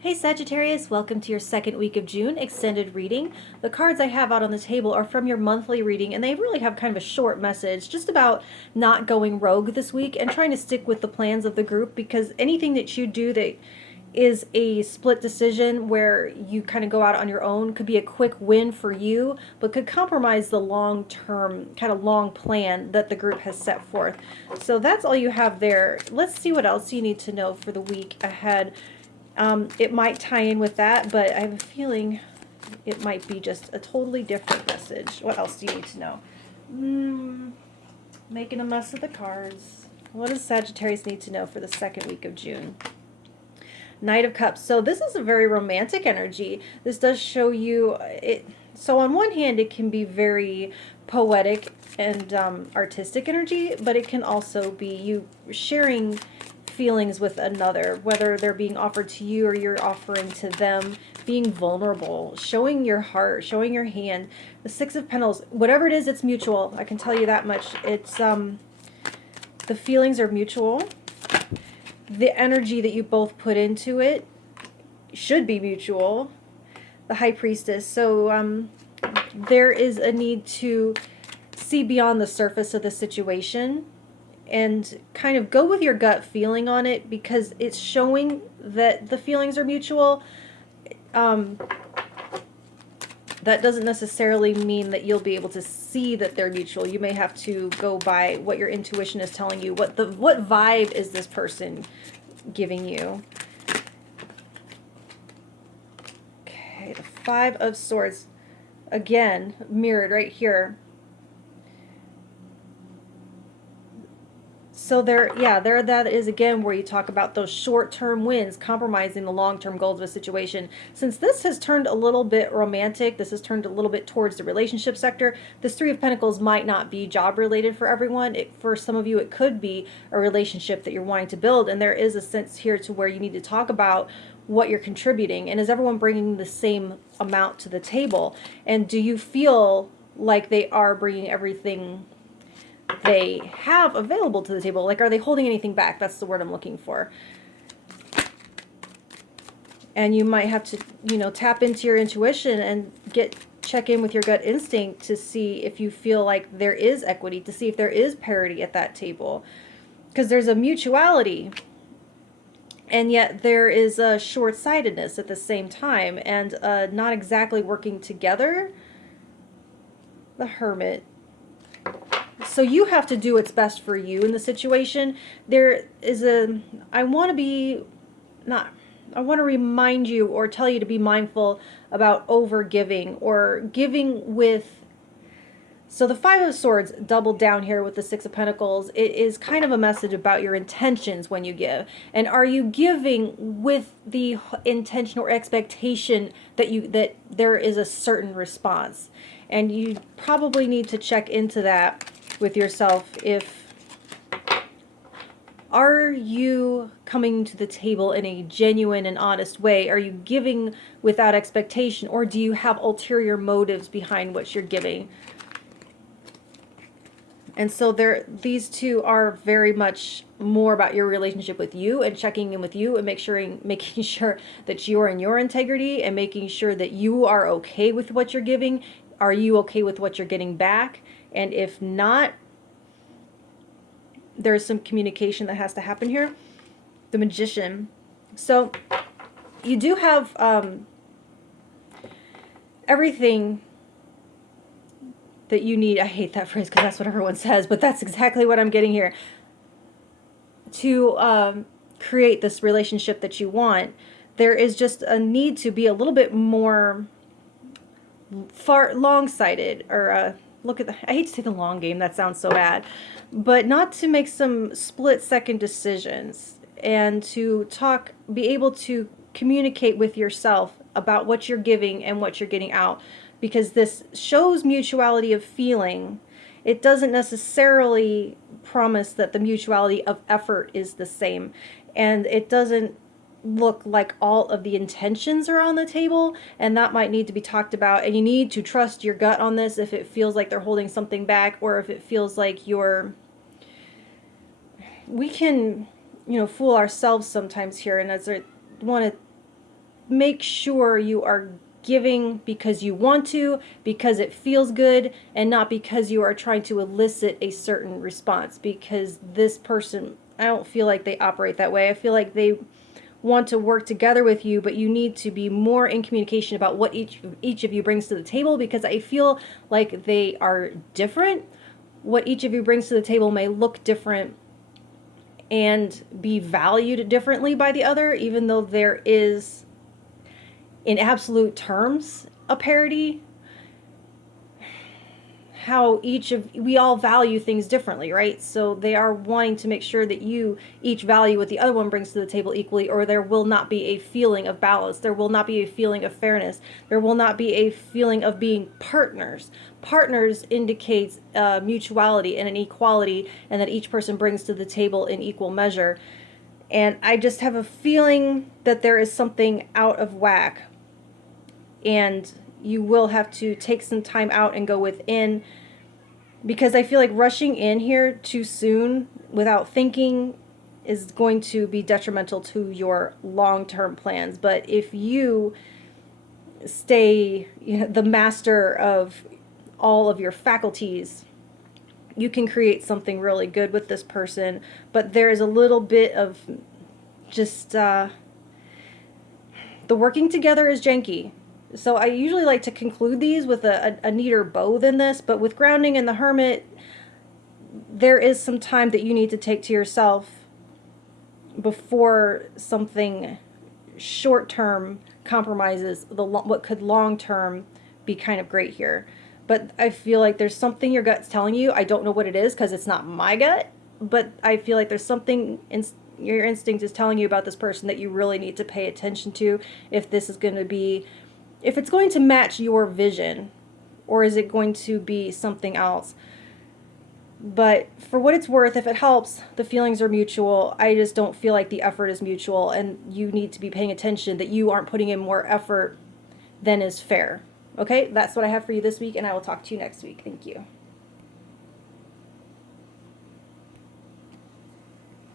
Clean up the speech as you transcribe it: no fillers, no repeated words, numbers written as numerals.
Hey Sagittarius, welcome to your second week of June extended reading. The cards I have out on the table are from your monthly reading, and they really have kind of a short message just about not going rogue this week and trying to stick with the plans of the group, because anything that you do that is a split decision where you kind of go out on your own could be a quick win for you, but could compromise the long-term, kind of long plan that the group has set forth. So that's all you have there. Let's see what else you need to know for the week ahead. It might tie in with that, but I have a feeling it might be just a totally different message. What else do you need to know? Making a mess of the cards. What does Sagittarius need to know for the second week of June? Knight of Cups. So this is a very romantic energy. This does show you it. So on one hand, it can be very poetic and artistic energy, but it can also be you sharing feelings with another, whether they're being offered to you or you're offering to them, being vulnerable, showing your heart, showing your hand. The Six of Pentacles, whatever it is, it's mutual. I can tell you that much. It's the feelings are mutual. The energy that you both put into it should be mutual. The High Priestess. So there is a need to see beyond the surface of the situation and kind of go with your gut feeling on it, because it's showing that the feelings are mutual. That doesn't necessarily mean that you'll be able to see that they're mutual. You may have to go by what your intuition is telling you. What vibe is this person giving you? Okay, the Five of Swords. Again, mirrored right here. So there that is again where you talk about those short-term wins compromising the long-term goals of a situation. Since this has turned a little bit romantic, this has turned a little bit towards the relationship sector, this Three of Pentacles might not be job-related for everyone. For some of you, it could be a relationship that you're wanting to build, and there is a sense here to where you need to talk about what you're contributing, and is everyone bringing the same amount to the table, and do you feel like they are bringing everything they have available to the table? Like, are they holding anything back? That's the word I'm looking for. And you might have to, tap into your intuition and check in with your gut instinct to see if you feel like there is equity, to see if there is parity at that table. Because there's a mutuality, and yet there is a short-sightedness at the same time, and not exactly working together. The Hermit. So you have to do what's best for you in the situation. There is I want to remind you or tell you to be mindful about over giving or giving with. So the Five of Swords doubled down here with the Six of Pentacles. It is kind of a message about your intentions when you give. And are you giving with the intention or expectation that there is a certain response? And you probably need to check into that with yourself. Are you coming to the table in a genuine and honest way? Are you giving without expectation, or do you have ulterior motives behind what you're giving? And so these two are very much more about your relationship with you and checking in with you and making sure that you are in your integrity and making sure that you are okay with what you're giving. Are you okay with what you're getting back? And if not, there's some communication that has to happen here. The Magician. So you do have everything that you need. I hate that phrase because that's what everyone says, but that's exactly what I'm getting here. To create this relationship that you want, there is just a need to be a little bit more long-sighted, or look at I hate to say the long game, that sounds so bad, but not to make some split-second decisions, and to be able to communicate with yourself about what you're giving and what you're getting out, because this shows mutuality of feeling. It doesn't necessarily promise that the mutuality of effort is the same, and it doesn't look like all of the intentions are on the table, and that might need to be talked about. And you need to trust your gut on this if it feels like they're holding something back, or if it feels like we can fool ourselves sometimes here, and as I want to make sure you are giving because you want to, because it feels good, and not because you are trying to elicit a certain response. Because this person, I don't feel like they operate that way. I feel like they want to work together with you, but you need to be more in communication about what each of you brings to the table, because I feel like they are different. What each of you brings to the table may look different and be valued differently by the other, even though there is, in absolute terms, a parity. How we all value things differently, right? So they are wanting to make sure that you each value what the other one brings to the table equally, or there will not be a feeling of balance. There will not be a feeling of fairness. There will not be a feeling of being partners. Partners indicates mutuality and an equality, and that each person brings to the table in equal measure. And I just have a feeling that there is something out of whack, and you will have to take some time out and go within, because I feel like rushing in here too soon without thinking is going to be detrimental to your long-term plans. But if you stay, the master of all of your faculties, you can create something really good with this person. But there is a little bit of just the working together is janky. So I usually like to conclude these with a neater bow than this, but with grounding and the Hermit, there is some time that you need to take to yourself before something short-term compromises what could long-term be kind of great here. But I feel like there's something your gut's telling you. I don't know what it is because it's not my gut, but I feel like there's something your instinct is telling you about this person that you really need to pay attention to, if this is going to be, if it's going to match your vision, or is it going to be something else. But for what it's worth, if it helps, the feelings are mutual. I just don't feel like the effort is mutual, and you need to be paying attention that you aren't putting in more effort than is fair. Okay, that's what I have for you this week, and I will talk to you next week. Thank you.